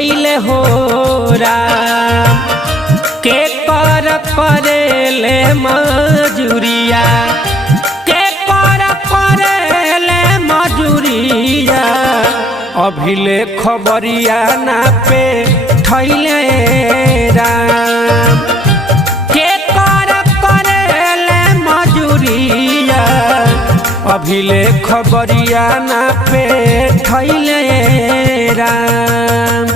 कैले हो राम के कर करेले मजूरिया के कर करेले मजूरिया अभिले खबरिया ना पे थैले राम के कर करेले मजूरिया अभिले खबरिया ना पे थैले राम।